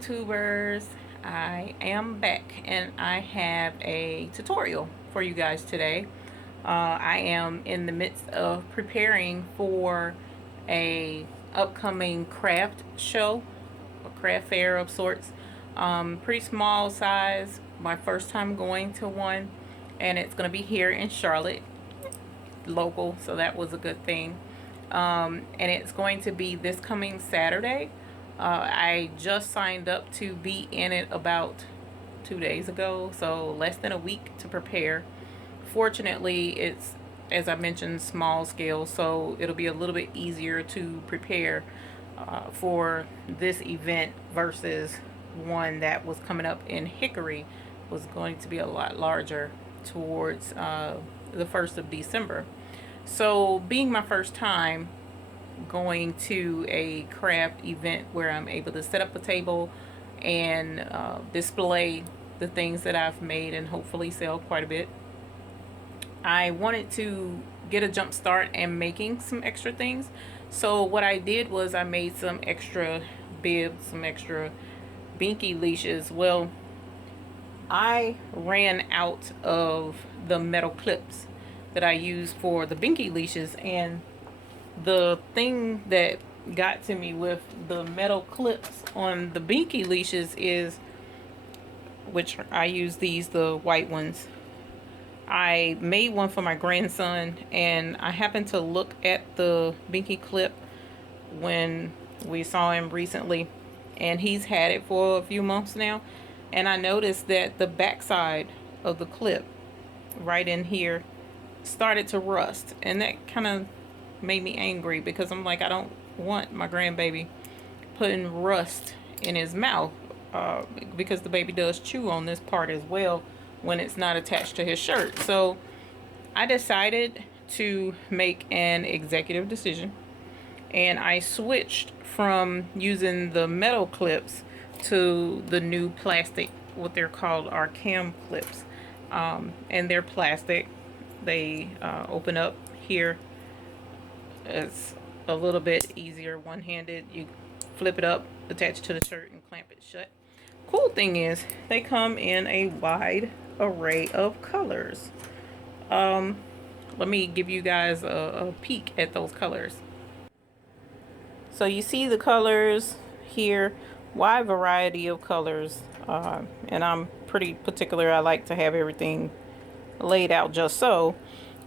YouTubers, I am back and I have a tutorial for you guys today. I am in the midst of preparing for a upcoming craft show, a craft fair of sorts. Pretty small size, my first time going to one, and it's going to be here in Charlotte, local, so that was a good thing. And it's going to be this coming Saturday. I just signed up to be in it about 2 days ago, so less than a week to prepare. Fortunately, it's, as I mentioned, small scale, so it'll be a little bit easier to prepare for this event versus one that was coming up in Hickory, was going to be a lot larger towards the 1st of December. So, being my first time going to a craft event where I'm able to set up a table and display the things that I've made and hopefully sell quite a bit, I wanted to get a jump start and making some extra things. So what I did was I made some extra bibs, some extra binky leashes. Well, I ran out of the metal clips that I use for the binky leashes, and the thing that got to me with the metal clips on the binky leashes is, which I use these, the white ones. I made one for my grandson, and I happened to look at the binky clip when we saw him recently, and he's had it for a few months now, and I noticed that the backside of the clip right in here started to rust, and that kind of made me angry because I'm like, I don't want my grandbaby putting rust in his mouth, because the baby does chew on this part as well when it's not attached to his shirt. So I decided to make an executive decision, and I switched from using the metal clips to the new plastic, what they're called are cam clips, and they're plastic. They open up here. It's a little bit easier one-handed. You flip it up, attach it to the shirt, and clamp it shut. Cool thing is they come in a wide array of colors. Let me give you guys a peek at those colors. So you see the colors here, wide variety of colors, and I'm pretty particular. I like to have everything laid out just so.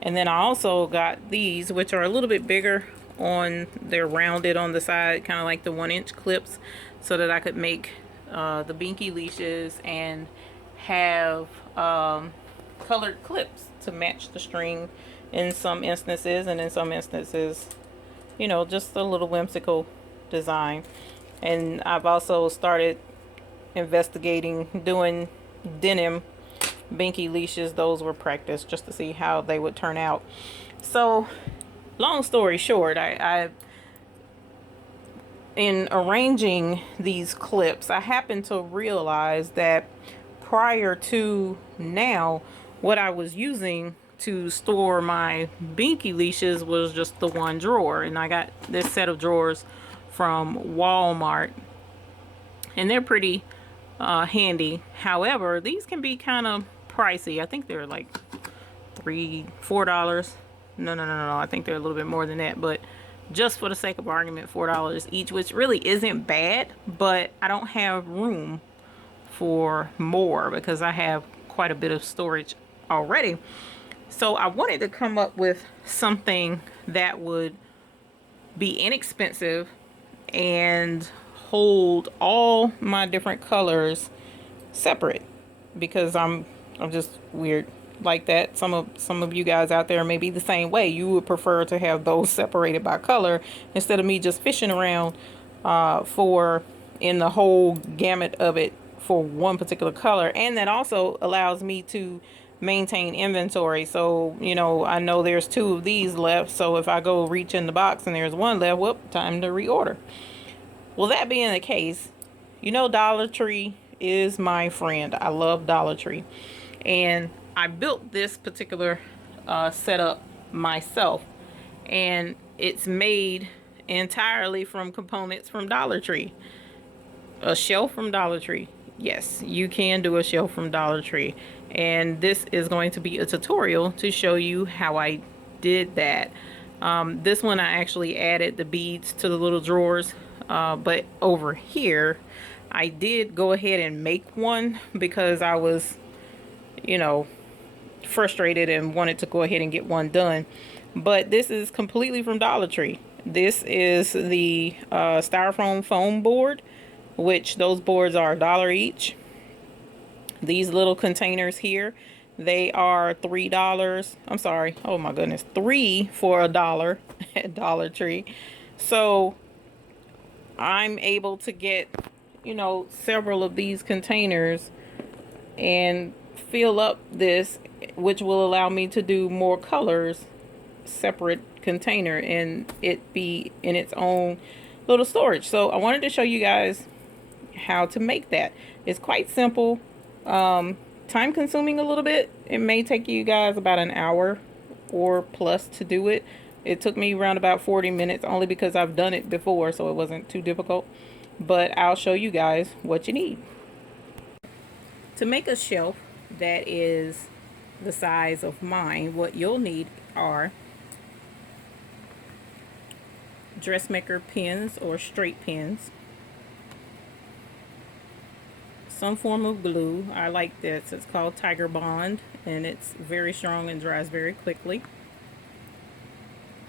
And then I also got these, which are a little bit bigger they're rounded on the side, kind of like the 1-inch clips, so that I could make the binky leashes and have colored clips to match the string in some instances, and in some instances, you know, just a little whimsical design. And I've also started investigating doing denim binky leashes. Those were practiced just to see how they would turn out. So long story short, I in arranging these clips, I happened to realize that prior to now, what I was using to store my binky leashes was just the one drawer, and I got this set of drawers from Walmart, and they're pretty handy. However, these can be kind of pricey. I think they're like $4. No. I think they're a little bit more than that, but just for the sake of argument, $4 each, which really isn't bad, but I don't have room for more because I have quite a bit of storage already. So I wanted to come up with something that would be inexpensive and hold all my different colors separate, because I'm just weird like that. Some of you guys out there may be the same way. You would prefer to have those separated by color instead of me just fishing around for in the whole gamut of it for one particular color. And that also allows me to maintain inventory. So, you know, I know there's 2 of these left, so if I go reach in the box and there's 1 left, whoop, time to reorder. Well, that being the case, you know, Dollar Tree is my friend. I love Dollar Tree, and I built this particular setup myself, and it's made entirely from components from Dollar Tree. A shelf from Dollar Tree. Yes, you can do a shelf from Dollar Tree. And this is going to be a tutorial to show you how I did that. This one I actually added the beads to the little drawers. But over here, I did go ahead and make one because I was, you know, frustrated and wanted to go ahead and get one done. But this is completely from Dollar Tree. This is the styrofoam foam board, which those boards are $1 each. These little containers here, they are $3. I'm sorry, oh my goodness, 3 for $1 at Dollar Tree. So I'm able to get, you know, several of these containers and fill up this, which will allow me to do more colors, separate container, and it be in its own little storage. So I wanted to show you guys how to make that. It's quite simple, time consuming a little bit. It may take you guys about an hour or plus to do it. It took me around about 40 minutes only because I've done it before, so it wasn't too difficult. But I'll show you guys what you need. To make a shelf that is the size of mine, what you'll need are dressmaker pins or straight pins, some form of glue. I like this. It's called Tiger Bond, and it's very strong and dries very quickly.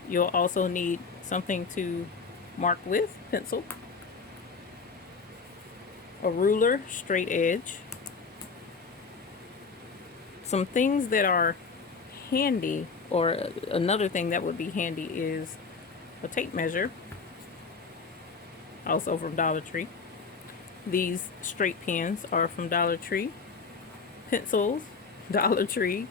You'll also need something to mark with, pencil, a ruler, straight edge, some things that are handy, or another thing that would be handy is a tape measure, also from Dollar Tree. These straight pins are from Dollar Tree. Pencils, Dollar Tree.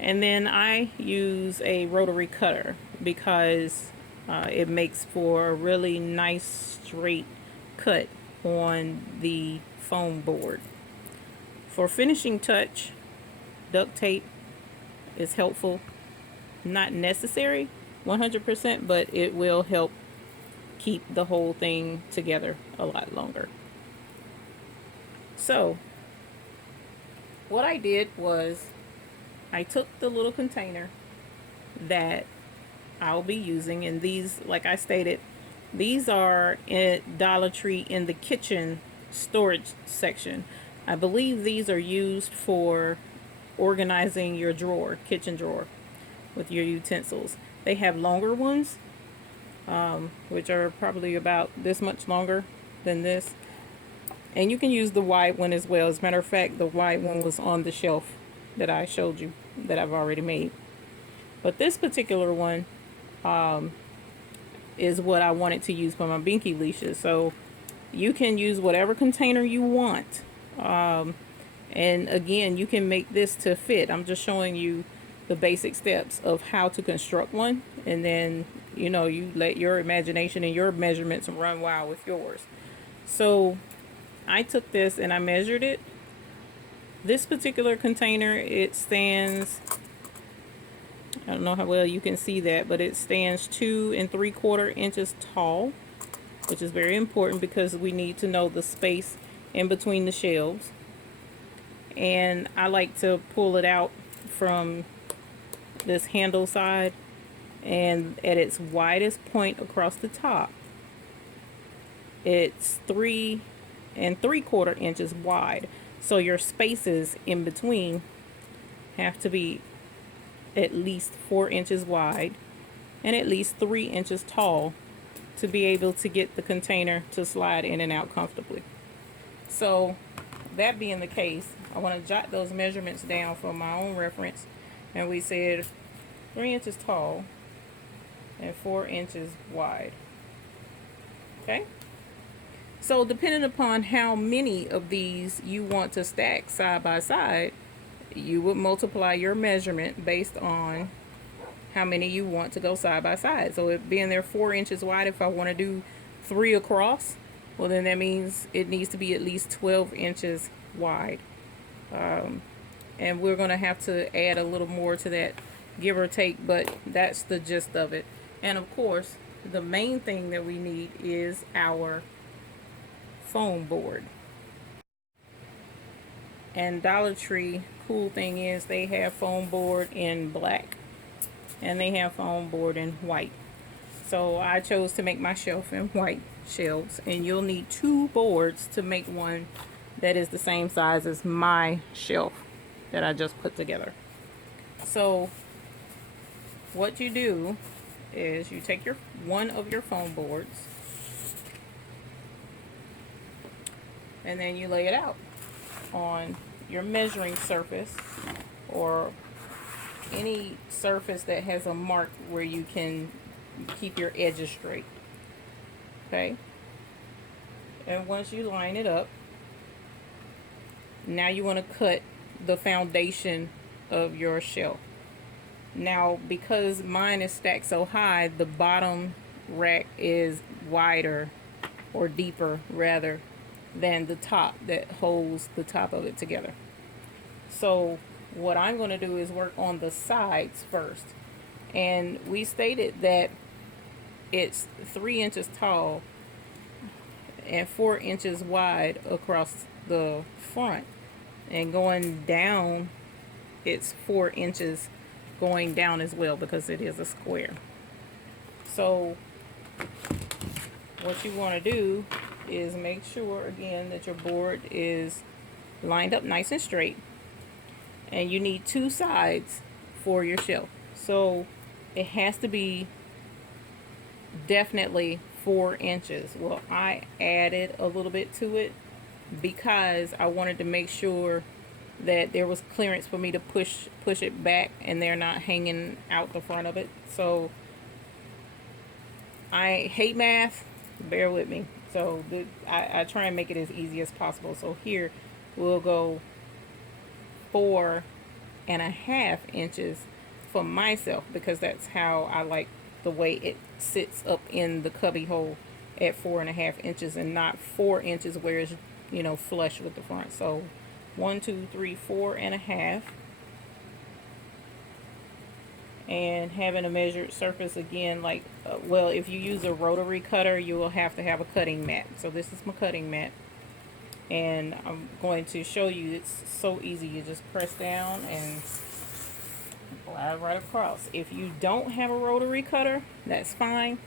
And then I use a rotary cutter because it makes for a really nice straight cut on the foam board. For finishing touch, duct tape is helpful. Not necessary 100%, but it will help keep the whole thing together a lot longer. So what I did was I took the little container that I'll be using, and these, like I stated, these are at Dollar Tree in the kitchen storage section. I believe these are used for organizing your drawer, kitchen drawer, with your utensils. They have longer ones, which are probably about this much longer than this. And you can use the wide one as well. As a matter of fact, the wide one was on the shelf that I showed you that I've already made. But this particular one is what I wanted to use for my binky leashes. So you can use whatever container you want. And again, you can make this to fit. I'm just showing you the basic steps of how to construct one, and then, you know, you let your imagination and your measurements run wild with yours. So I took this and I measured it. This particular container, it stands, I don't know how well you can see that, but it stands 2 3/4 inches tall, which is very important because we need to know the space in between the shelves. And I like to pull it out from this handle side, and at its widest point across the top, it's 3 3/4 inches wide. So your spaces in between have to be at least 4 inches wide and at least 3 inches tall to be able to get the container to slide in and out comfortably. So that being the case, I want to jot those measurements down for my own reference. And we said 3 inches tall and 4 inches wide. Okay? So depending upon how many of these you want to stack side by side, you would multiply your measurement based on how many you want to go side by side. So it being there 4 inches wide, if I want to do 3 across, well then that means it needs to be at least 12 inches wide. And we're going to have to add a little more to that, give or take, but that's the gist of it. And of course, the main thing that we need is our foam board. And Dollar Tree, cool thing is they have foam board in black and they have foam board in white. So I chose to make my shelf in white shelves, and you'll need 2 boards to make one that is the same size as my shelf that I just put together. So what you do is you take one of your foam boards and then you lay it out on your measuring surface or any surface that has a mark where you can keep your edges straight. Okay, and once you line it up, now you want to cut the foundation of your shelf. Now, because mine is stacked so high, the bottom rack is wider or deeper rather than the top that holds the top of it together. So what I'm going to do is work on the sides first. And we stated that it's 3 inches tall and 4 inches wide across the front, and going down it's 4 inches going down as well because it is a square. So what you want to do is make sure again that your board is lined up nice and straight, and you need 2 sides for your shelf. So it has to be definitely 4 inches. Well, I added a little bit to it because I wanted to make sure that there was clearance for me to push it back and they're not hanging out the front of it. So I hate math, bear with me. So I try and make it as easy as possible. So here we'll go 4.5 inches for myself because that's how I like the way it sits up in the cubby hole at 4.5 inches and not 4 inches where it's, you know, flush with the front. So 1, 2, 3, 4.5. And having a measured surface again, like, well, if you use a rotary cutter, you will have to have a cutting mat. So this is my cutting mat. And I'm going to show you, it's so easy. You just press down and glide right across. If you don't have a rotary cutter, that's fine.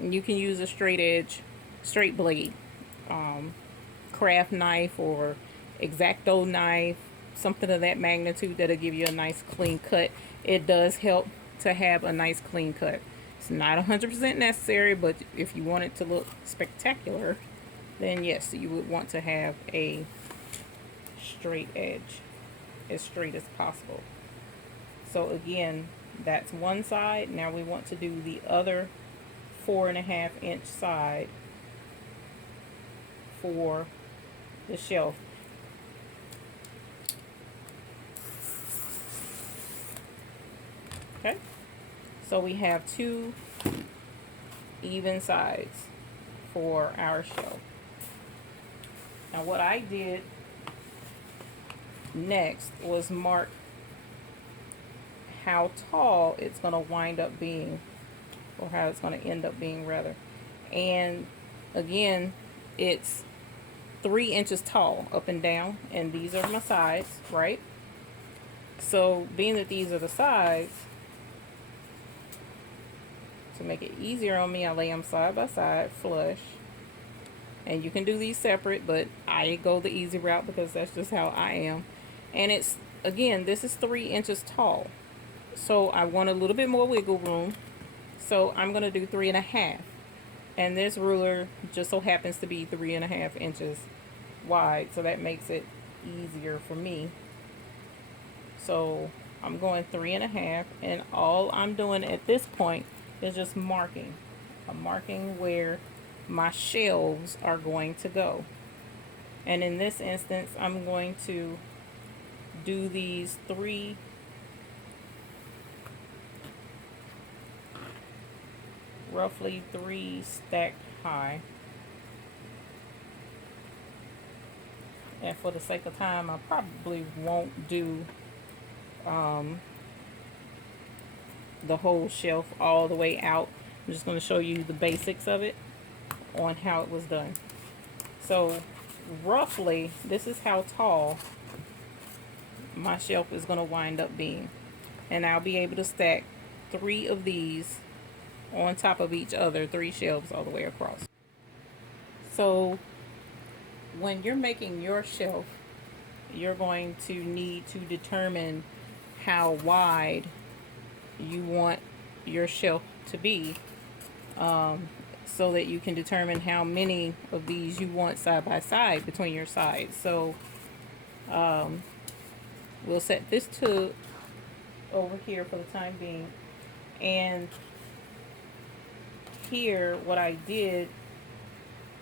You can use a straight blade, craft knife or X-Acto knife, something of that magnitude that'll give you a nice clean cut. It does help to have a nice clean cut. It's not 100% necessary, but if you want it to look spectacular, then yes, you would want to have a straight edge, as straight as possible. So again, that's one side. Now we want to do the other 4.5 inch side for the shelf. Okay, so we have 2 even sides for our shelf. Now what I did next was mark how tall it's going to wind up being, or how it's going to end up being rather. And again, it's 3 inches tall up and down, and these are my sides, right? So being that these are the sides, to make it easier on me, I lay them side by side flush. And you can do these separate, but I go the easy route because that's just how I am. And it's, again, this is 3 inches tall, so I want a little bit more wiggle room, so I'm going to do 3.5. And this ruler just so happens to be 3.5 inches wide, so that makes it easier for me. So I'm going 3.5, and all I'm doing at this point is just marking. I'm marking where my shelves are going to go. And in this instance, I'm going to do these 3 roughly 3 stacked high. And for the sake of time, I probably won't do the whole shelf all the way out. I'm just going to show you the basics of it on how it was done. So roughly, this is how tall my shelf is going to wind up being. And I'll be able to stack 3 of these on top of each other, 3 shelves all the way across. So when you're making your shelf, you're going to need to determine how wide you want your shelf to be, so that you can determine how many of these you want side by side between your sides. So we'll set this to over here for the time being. And here, what I did,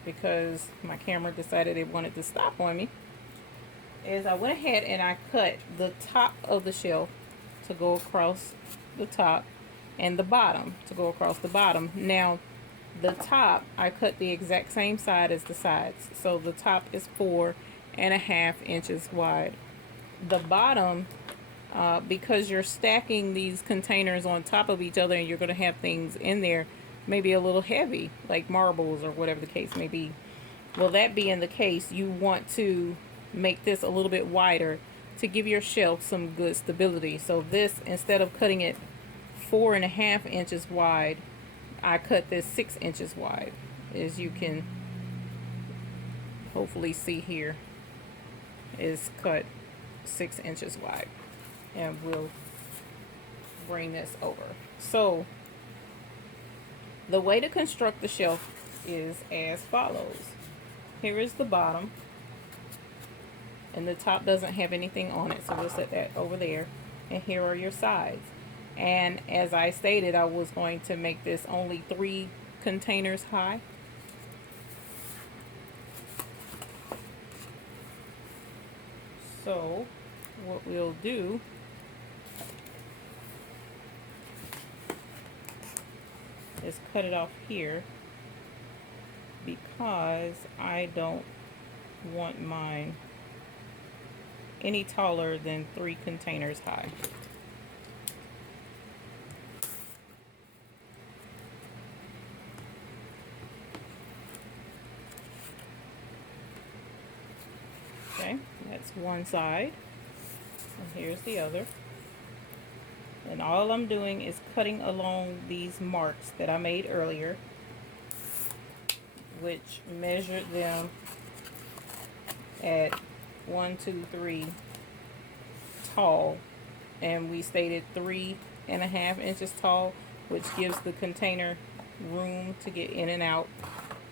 because my camera decided it wanted to stop on me, is I went ahead and I cut the top of the shelf to go across the top and the bottom to go across the bottom. Now the top, I cut the exact same side as the sides, so the top is 4.5 inches wide. The bottom, because you're stacking these containers on top of each other and you're going to have things in there maybe a little heavy, like marbles or whatever the case may be. Well, that being the case, you want to make this a little bit wider to give your shelf some good stability. So this, instead of cutting it 4.5 inches wide, I cut this 6 inches wide, as you can hopefully see here, is cut 6 inches wide. And we'll bring this over. So the way to construct the shelf is as follows. Here is the bottom, and the top doesn't have anything on it, so we'll set that over there. And here are your sides. And as I stated, I was going to make this only 3 containers high. So what we'll do is cut it off here, because I don't want mine any taller than 3 containers high. Okay, that's one side, and here's the other. And all I'm doing is cutting along these marks that I made earlier, which measured them at 1, 2, 3 tall, and we stated 3.5 inches tall, which gives the container room to get in and out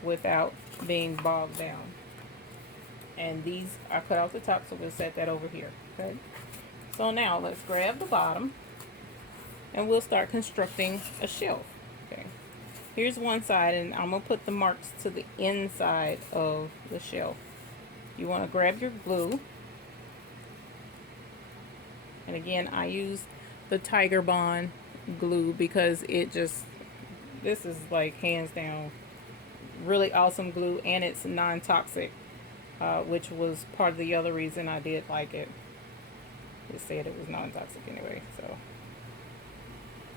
without being bogged down. And these I cut off the top, so we'll set that over here. Okay, so now let's grab the bottom and we'll start constructing a shelf. Okay, here's one side, and I'm gonna put the marks to the inside of the shelf. You want to grab your glue, and again, I use the Tiger Bond glue because it just, this is like hands down really awesome glue, and it's non-toxic, which was part of the other reason I did like it. It said it was non-toxic anyway. So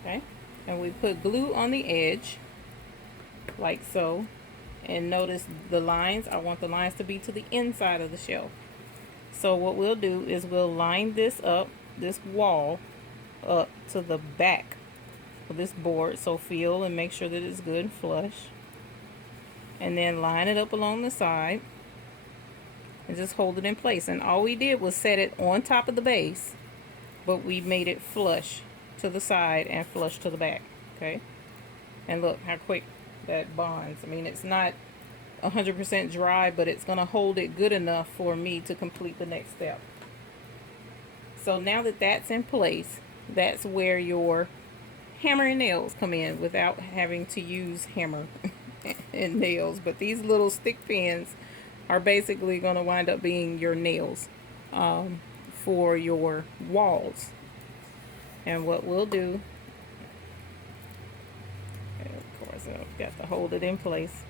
okay, and we put glue on the edge like so, and notice the lines. I want the lines to be to the inside of the shelf. So what we'll do is we'll line this up, this wall up to the back of this board, so feel and make sure that it's good and flush, and then line it up along the side and just hold it in place. And all we did was set it on top of the base, but we made it flush to the side and flush to the back. Okay, and look how quick that bonds. I mean, it's not 100% dry, but it's gonna hold it good enough for me to complete the next step. So now that that's in place, that's where your hammer and nails come in, without having to use hammer and nails. But these little stick pins are basically going to wind up being your nails for your walls. And what we'll do, of course I've got to hold it in place,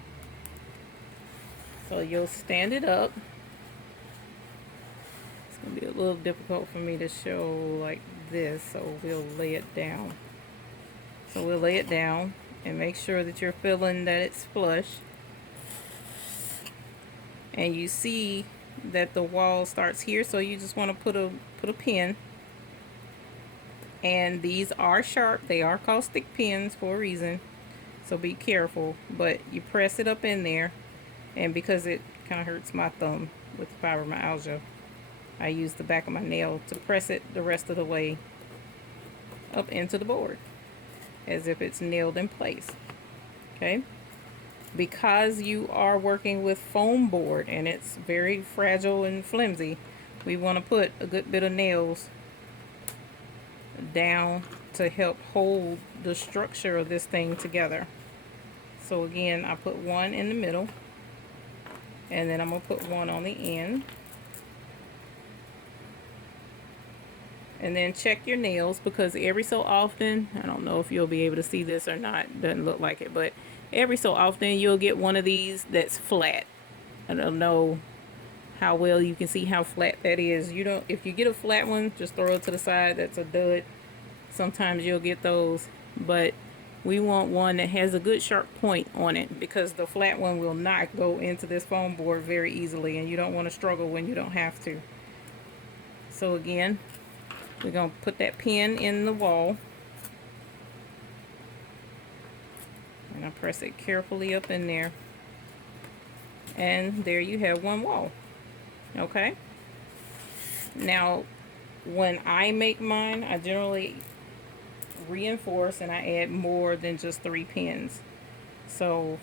so you'll stand it up. It's going to be a little difficult for me to show like this, so we'll lay it down. So we'll lay it down and make sure that you're feeling that it's flush. and you see that the wall starts here, so you just want to put a pin. And these are sharp, they are called stick pins for a reason, so be careful. But you press it up in there, and because it kind of hurts my thumb with fibromyalgia, I use the back of my nail to press it the rest of the way up into the board as if it's nailed in place. Okay, because you are working with foam board and it's very fragile and flimsy, we want to put a good bit of nails down to help hold the structure of this thing together. So again, I put one in the middle, and then I'm going to put one on the end. And then check your nails, because every so often, I don't know if you'll be able to see this or not, doesn't look like it, but every so often you'll get one of these that's flat. I don't know how well you can see how flat that is. You don't, if you get a flat one, just throw it to the side. That's a dud. Sometimes you'll get those, but we want one that has a good sharp point on it, because the flat one will not go into this foam board very easily, and you don't want to struggle when you don't have to. So again, we're going to put that pin in the wall, and I press it carefully up in there, and there you have one wall. Okay, now when I make mine, I generally reinforce and I add more than just 3 pins. So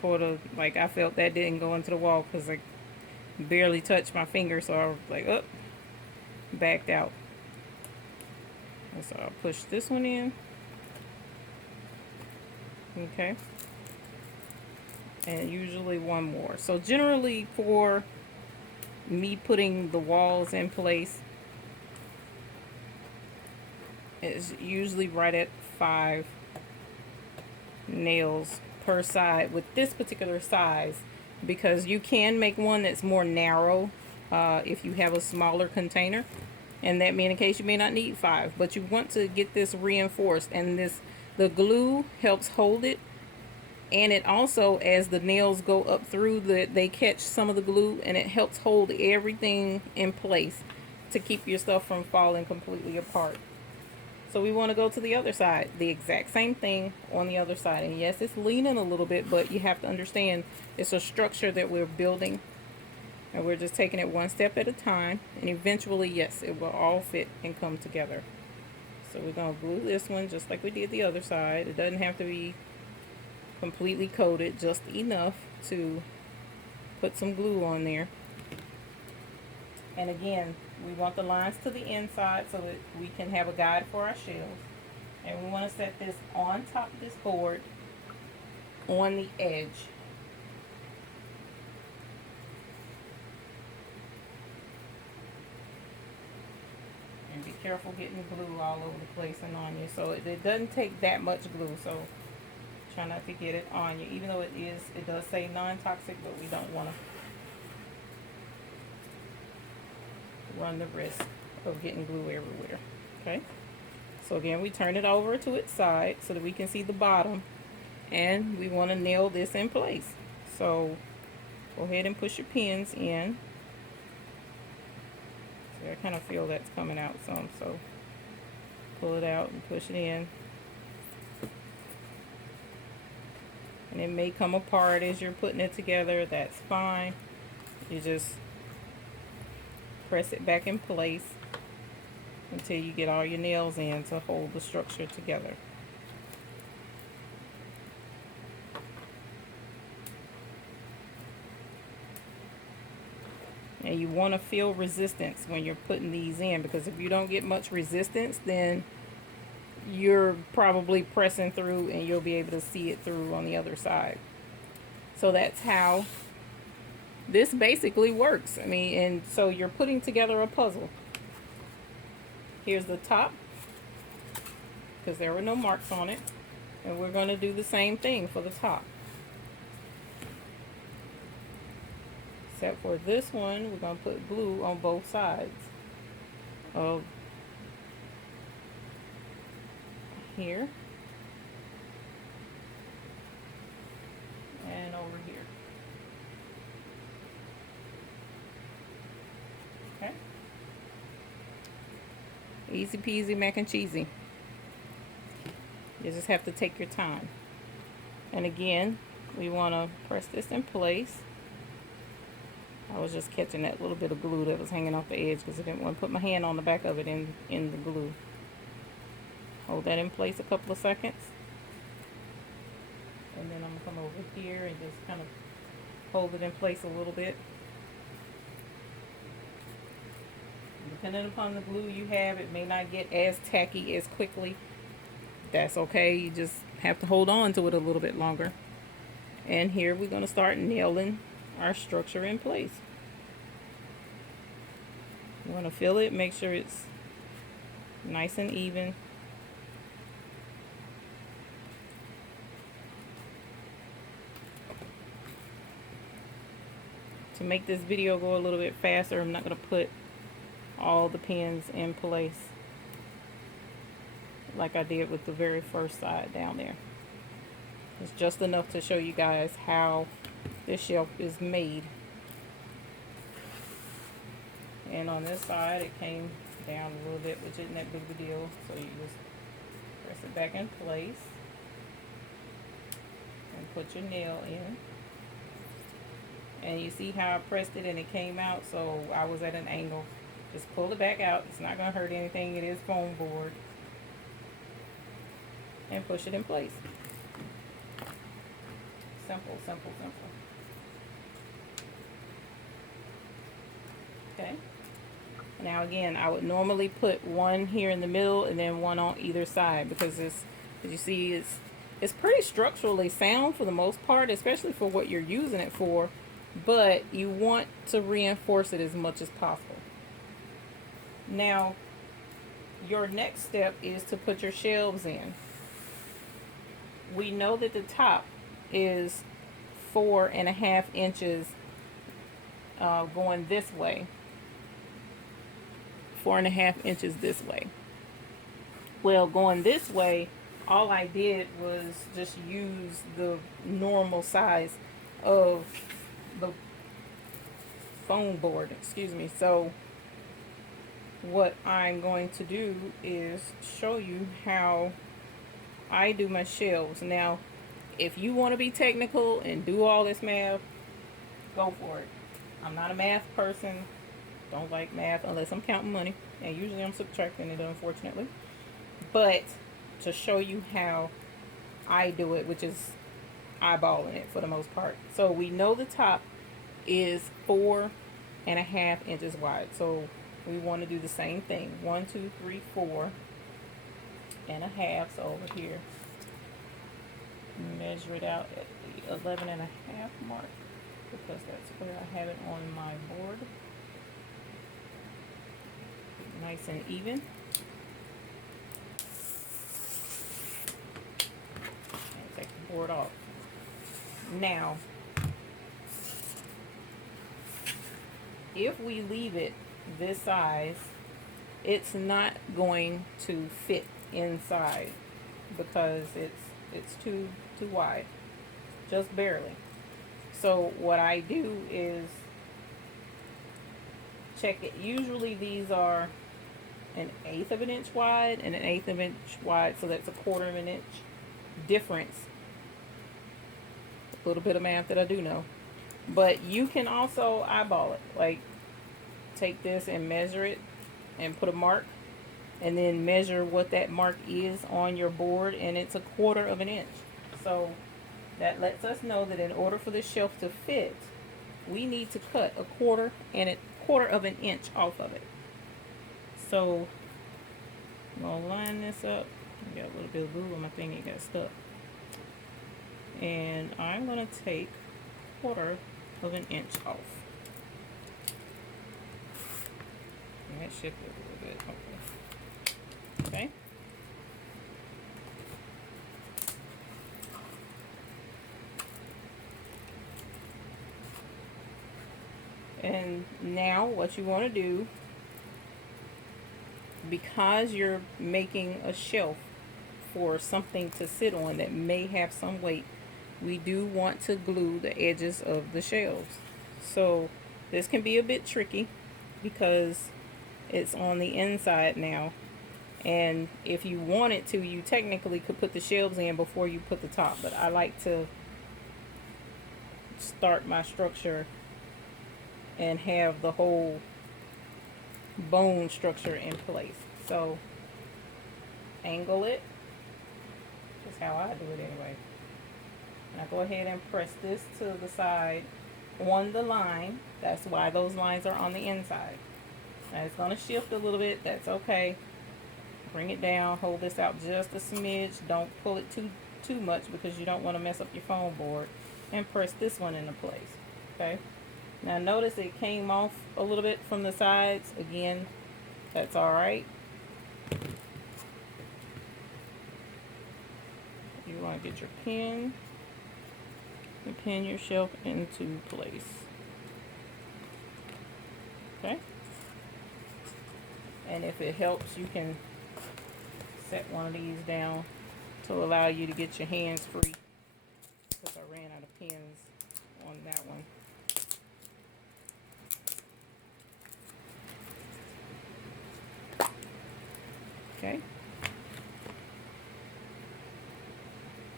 for the, like, I felt that didn't go into the wall because I barely touched my finger, so I was like, oh, backed out. And so I'll push this one in. Okay, and usually one more. So generally for me putting the walls in place, it's usually right at 5 nails per side with this particular size, because you can make one that's more narrow if you have a smaller container, and that being the case, you may not need 5, but you want to get this reinforced, and the glue helps hold it, and it also, as the nails go up through, they catch some of the glue, and it helps hold everything in place to keep your stuff from falling completely apart. So we want to go to the other side, the exact same thing on the other side. And yes, it's leaning a little bit, but you have to understand it's a structure that we're building, and we're just taking it one step at a time, and eventually, yes, it will all fit and come together. So we're going to glue this one just like we did the other side. It doesn't have to be completely coated, just enough to put some glue on there. And again, we want the lines to the inside so that we can have a guide for our shells. And we want to set this on top of this board on the edge. And be careful getting glue all over the place and on you. So it doesn't take that much glue, so try not to get it on you. Even though it does say non-toxic, but we don't want to run the risk of getting glue everywhere. Okay, so again, we turn it over to its side so that we can see the bottom, and we want to nail this in place. So go ahead and push your pins in. So I kind of feel that's coming out some, so pull it out and push it in. And it may come apart as you're putting it together. That's fine. You just press it back in place until you get all your nails in to hold the structure together. And you want to feel resistance when you're putting these in, because if you don't get much resistance, then you're probably pressing through and you'll be able to see it through on the other side. So that's how this basically works. I mean, and so you're putting together a puzzle. Here's the top, because there were no marks on it, and we're going to do the same thing for the top. Except for this one, we're going to put glue on both sides of here and over here. Easy peasy mac and cheesy. You just have to take your time. And again, we want to press this in place. I was just catching that little bit of glue that was hanging off the edge because I didn't want to put my hand on the back of it in the glue. Hold that in place a couple of seconds. And then I'm going to come over here and just kind of hold it in place a little bit. Depending upon the glue you have, it may not get as tacky as quickly. That's okay. You just have to hold on to it a little bit longer. And here we're going to start nailing our structure in place. You want to feel it, make sure it's nice and even. To make this video go a little bit faster, I'm not going to put all the pins in place like I did with the very first side down there. It's just enough to show you guys how this shelf is made. And on this side it came down a little bit, which isn't that big of a deal. So you just press it back in place and put your nail in. And you see how I pressed it and it came out, so I was at an angle. Just pull it back out. It's not going to hurt anything. It is foam board. And push it in place. Simple, simple, simple. Okay. Now again, I would normally put one here in the middle and then one on either side because it's, as you see, it's pretty structurally sound for the most part, especially for what you're using it for. But you want to reinforce it as much as possible. Now, your next step is to put your shelves in. We know that the top is 4.5 inches going this way. 4.5 inches this way. Well, going this way, all I did was just use the normal size of the foam board, excuse me. So what I'm going to do is show you how I do my shelves. Now, if you want to be technical and do all this math, go for it. I'm not a math person. Don't like math unless I'm counting money, and usually I'm subtracting it, unfortunately. But to show you how I do it, which is eyeballing it for the most part. So we know the top is 4.5 inches wide. So we want to do the same thing. 1, 2, 3, 4.5. So over here, measure it out at the 11.5 mark because that's where I have it on my board. Nice and even. And take the board off. Now, if we leave it this size, it's not going to fit inside because it's too wide, just barely. So what I do is check it. Usually these are 1/8 of an inch wide and 1/8 of an inch wide, so that's 1/4 of an inch difference. A little bit of math that I do know. But you can also eyeball it, like take this and measure it and put a mark and then measure what that mark is on your board, and it's 1/4 of an inch. So that lets us know that in order for this shelf to fit, we need to cut 1/4 and 1/4 of an inch off of it. So I'm gonna line this up. I got a little bit of glue on my thing, it got stuck. And I'm gonna take 1/4 of an inch off. And that shifted a little bit. Okay. And now what you want to do, because you're making a shelf for something to sit on that may have some weight, we do want to glue the edges of the shelves. So this can be a bit tricky because it's on the inside now, And if you wanted to, you technically could put the shelves in before you put the top, but I like to start my structure and have the whole bone structure in place. So angle it. That's how I do it anyway. Now go ahead and press this to the side on the line. That's why those lines are on the inside. Now it's going to shift a little bit. That's okay. Bring it down. Hold this out just a smidge. Don't pull it too much because you don't want to mess up your foam board. And press this one into place. Okay. Now notice it came off a little bit from the sides. Again, that's all right. You want to get your pin and pin your shelf into place. Okay. And if it helps, you can set one of these down to allow you to get your hands free, because I ran out of pins on that one. Okay.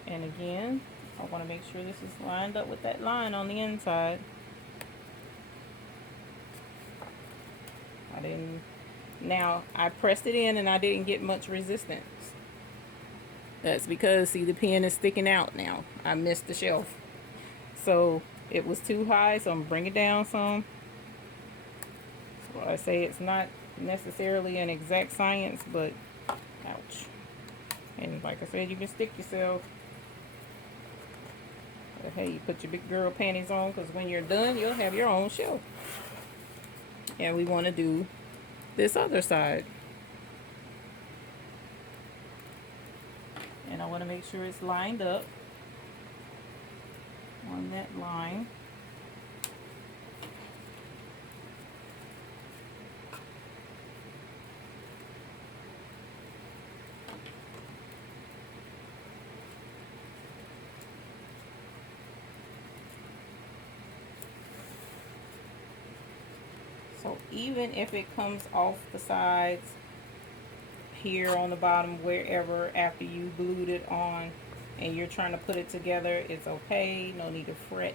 And again, I want to make sure this is lined up with that line on the inside. Now I pressed it in and I didn't get much resistance. That's because, see, the pin is sticking out now. I missed the shelf. So it was too high, so I'm going to bring it down some. So I say it's not necessarily an exact science, but ouch. And like I said, you can stick yourself. But hey, you put your big girl panties on, because when you're done, you'll have your own shelf. And we want to do this other side. And I want to make sure it's lined up on that line. So even if it comes off the sides here on the bottom, wherever, after you glued it on and you're trying to put it together, it's okay. No need to fret,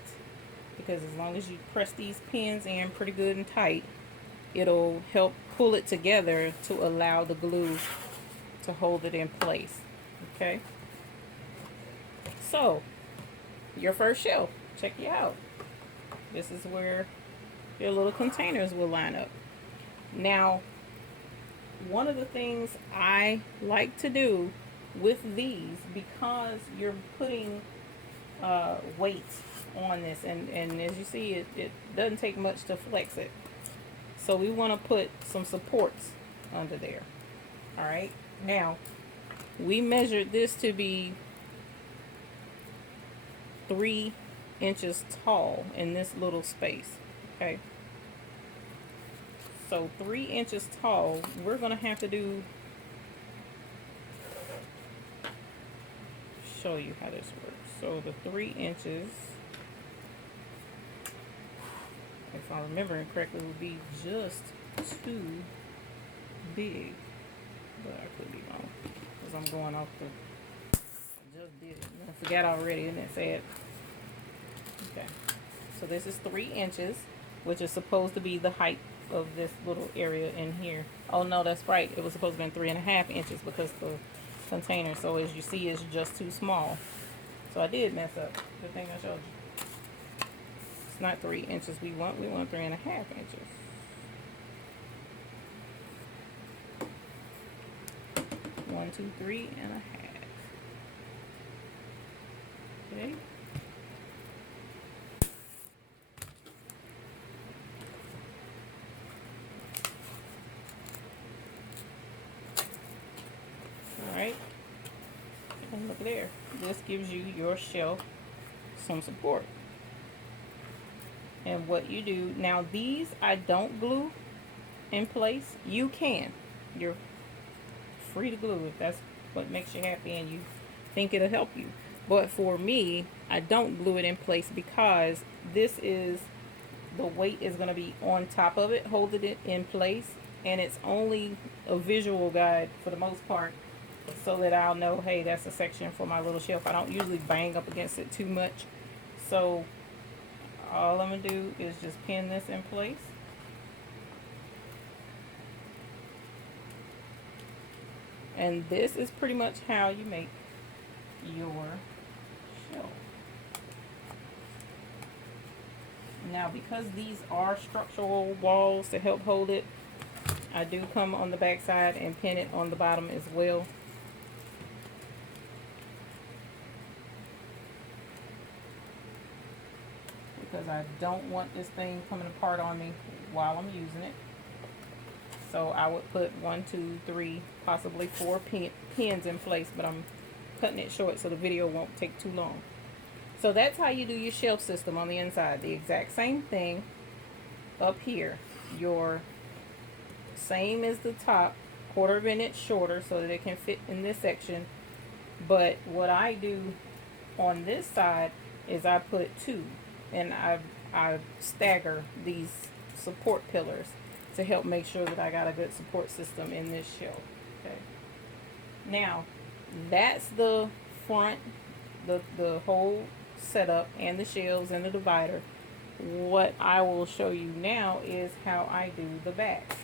because as long as you press these pins in pretty good and tight, it'll help pull it together to allow the glue to hold it in place. Okay, so your first shelf, check you out. This is where your little containers will line up. Now, one of the things I like to do with these, because you're putting weight on this, and as you see, it doesn't take much to flex it. So we want to put some supports under there. All right. Now, we measured this to be 3 inches tall in this little space. Okay. So 3 inches tall, we're going to have to do, show you how this works. So the 3 inches, if I'm remembering correctly, would be just too big. But I could be wrong, because I'm going off the, I just did it. I forgot already, isn't it sad? Okay. So this is 3 inches, which is supposed to be the height of this little area in here. Oh no, that's right. It was supposed to be 3.5 inches because the container. So as you see, it's just too small. So I did mess up. Good thing I showed you. It's not 3 inches we want. We want 3.5 inches. One, two, 3.5. Okay. Alright, and look there. This gives you your shelf some support. And what you do now, these I don't glue in place. You can. You're free to glue if that's what makes you happy and you think it'll help you. But for me, I don't glue it in place because this is, the weight is going to be on top of it, holding it in place. and it's only a visual guide for the most part, so that I'll know, hey, that's a section for my little shelf. I don't usually bang up against it too much, so all I'm gonna do is just pin this in place. And this is pretty much how you make your shelf. Now, because these are structural walls to help hold it, I do come on the back side and pin it on the bottom as well. Because I don't want this thing coming apart on me while I'm using it. So I would put 1, 2, 3, possibly 4 pins in place, but I'm cutting it short so the video won't take too long. So that's how you do your shelf system on the inside. The exact same thing up here. Your same as the top, 1/4 of an inch shorter so that it can fit in this section. But what I do on this side is I put 2, and I stagger these support pillars to help make sure that I got a good support system in this shelf. Okay. Now, that's the front, the whole setup, and the shelves and the divider. What I will show you now is how I do the back.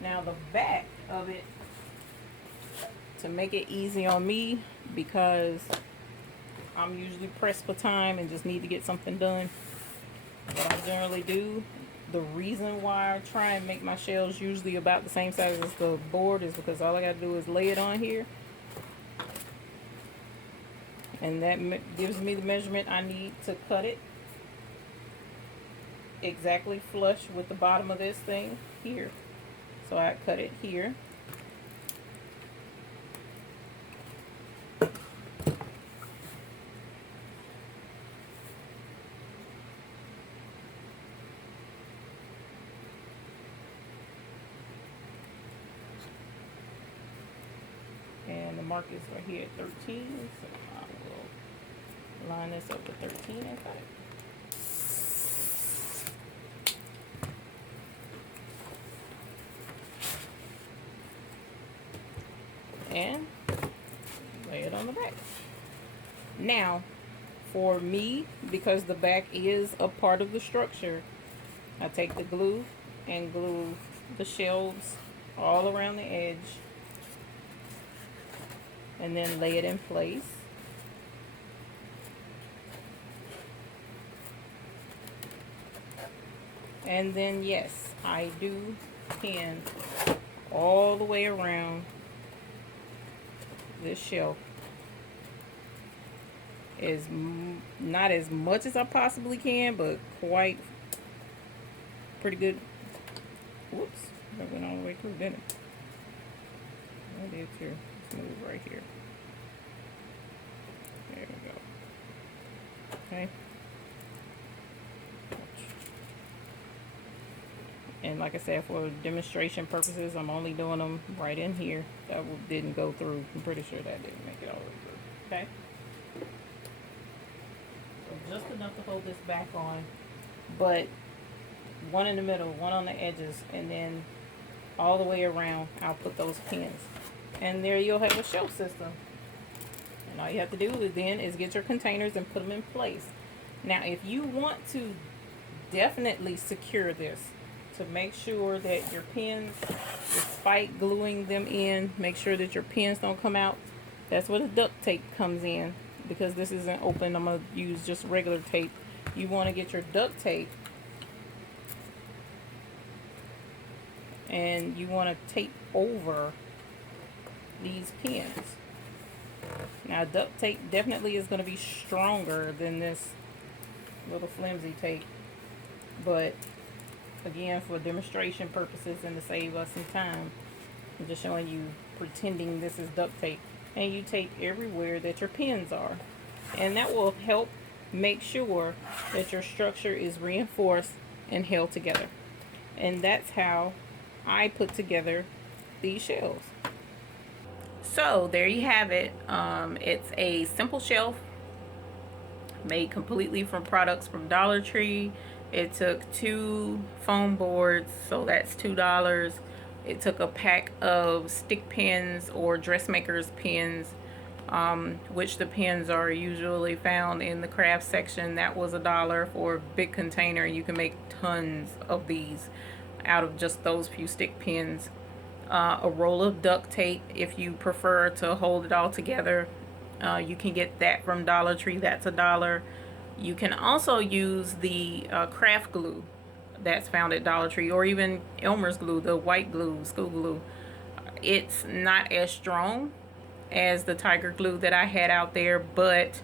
Now, the back of it, to make it easy on me, because I'm usually pressed for time and just need to get something done, what I generally do, the reason why I try and make my shelves usually about the same size as the board, is because all I got to do is lay it on here, and that gives me the measurement I need to cut it exactly flush with the bottom of this thing here. So I cut it here. And the markers are here at 13, so I will line this up with 13 and cut it. And lay it on the back. Now, for me, because the back is a part of the structure, I take the glue and glue the shelves all around the edge, and then lay it in place. And then, yes, I do pin all the way around this shelf. Is not as much as I possibly can, but quite pretty good. Whoops, that went all the way through, didn't it? I did too. Let's move right here. There we go. Okay. And like I said, for demonstration purposes, I'm only doing them right in here. That didn't go through. I'm pretty sure that didn't make it all the way through. Okay. So just enough to hold this back on, but one in the middle, one on the edges, and then all the way around, I'll put those pins. And there you'll have a shelf system. And all you have to do then is get your containers and put them in place. Now, if you want to definitely secure this, to make sure that your pins, despite gluing them in, make sure that your pins don't come out. That's where the duct tape comes in. Because this isn't open, I'm going to use just regular tape. You want to get your duct tape, and you want to tape over these pins. Now, duct tape definitely is going to be stronger than this little flimsy tape, but again, for demonstration purposes and to save us some time, I'm just showing you, pretending this is duct tape. And you tape everywhere that your pins are. And that will help make sure that your structure is reinforced and held together. And that's how I put together these shelves. So there you have it. It's a simple shelf made completely from products from Dollar Tree. It took 2 foam boards, so that's $2. It took a pack of stick pins or dressmaker's pins, which the pins are usually found in the craft section. That was $1 for a big container. You can make tons of these out of just those few stick pins. A roll of duct tape if you prefer to hold it all together. You can get that from Dollar Tree. That's $1. You can also use the craft glue that's found at Dollar Tree, or even Elmer's glue, the white glue, school glue. It's not as strong as the tiger glue that I had out there, but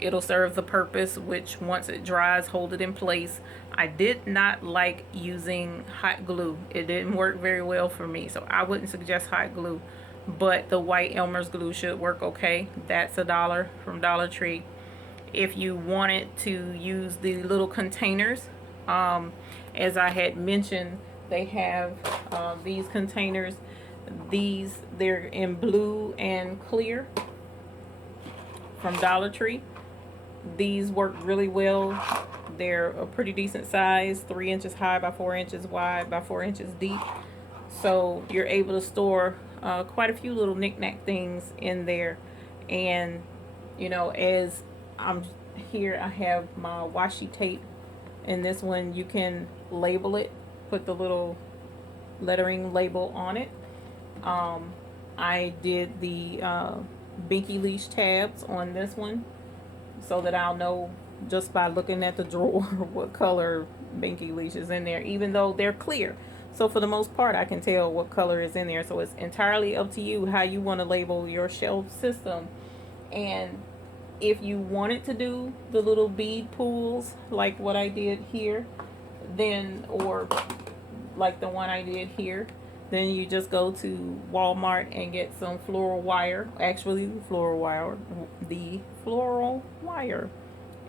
it'll serve the purpose, which once it dries, hold it in place. I did not like using hot glue. It didn't work very well for me, so I wouldn't suggest hot glue, but the white Elmer's glue should work okay. That's $1 from Dollar Tree. If you wanted to use the little containers, as I had mentioned, they have these containers. They're in blue and clear from Dollar Tree. These work really well. They're a pretty decent size, 3 inches high by 4 inches wide by 4 inches deep. So you're able to store quite a few little knick-knack things in there. And you know, as I'm here, I have my washi tape. And this one, you can label it, put the little lettering label on it. I did the binky leash tabs on this one, so that I'll know just by looking at the drawer what color binky leash is in there, even though they're clear. So for the most part, I can tell what color is in there. So it's entirely up to you how you want to label your shelf system. And if you wanted to do the little bead pools like what I did here, then, or like the one I did here, then you just go to Walmart and get some floral wire. Actually, the floral wire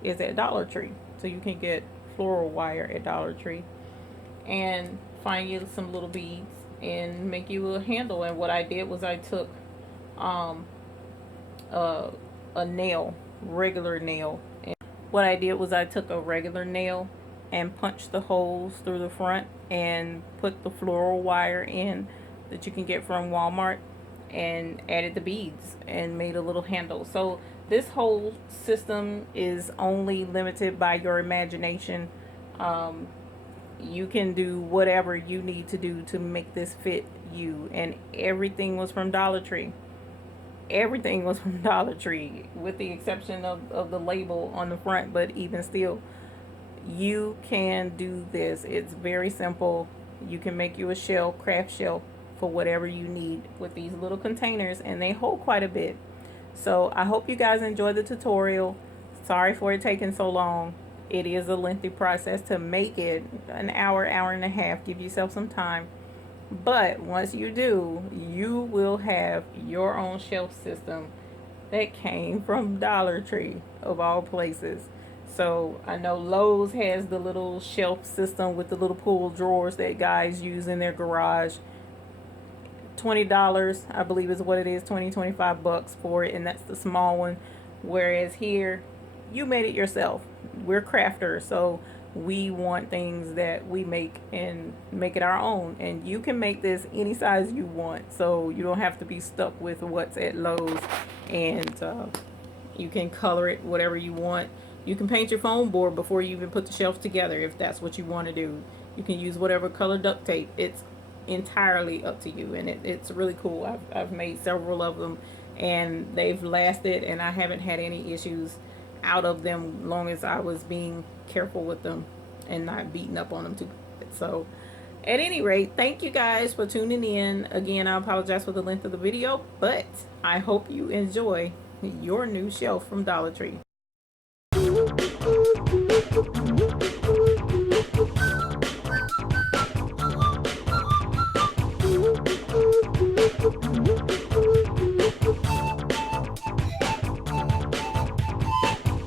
is at Dollar Tree. So you can get floral wire at Dollar Tree and find you some little beads and make you a handle. And what I did was I took a nail, regular nail. And what I did was I took a regular nail and punched the holes through the front and put the floral wire in that you can get from Walmart, and added the beads and made a little handle. So this whole system is only limited by your imagination. You can do whatever you need to do to make this fit you. And everything was from Dollar Tree. Everything was from Dollar Tree, with the exception of the label on the front. But even still, you can do this. It's very simple. You can make you a shelf, craft shelf, for whatever you need with these little containers, and they hold quite a bit. So I hope you guys enjoyed the tutorial. Sorry for it taking so long. It is a lengthy process to make it, an hour, hour and a half. Give yourself some time. But once you do, you will have your own shelf system that came from Dollar Tree, of all places. So I know Lowe's has the little shelf system with the little pull drawers that guys use in their garage. $20, I believe, is what it is. 25 bucks for it, and that's the small one. Whereas here, you made it yourself. We're crafters, so we want things that we make and make it our own. And you can make this any size you want, so you don't have to be stuck with what's at Lowe's. And you can color it whatever you want. You can paint your foam board before you even put the shelf together, if that's what you want to do. You can use whatever color duct tape. It's entirely up to you, and it's really cool. I've made several of them, and they've lasted, and I haven't had any issues out of them, long as I was being careful with them and not beating up on them too. So at any rate, thank you guys for tuning in. Again, I apologize for the length of the video, but I hope you enjoy your new shelf from Dollar Tree.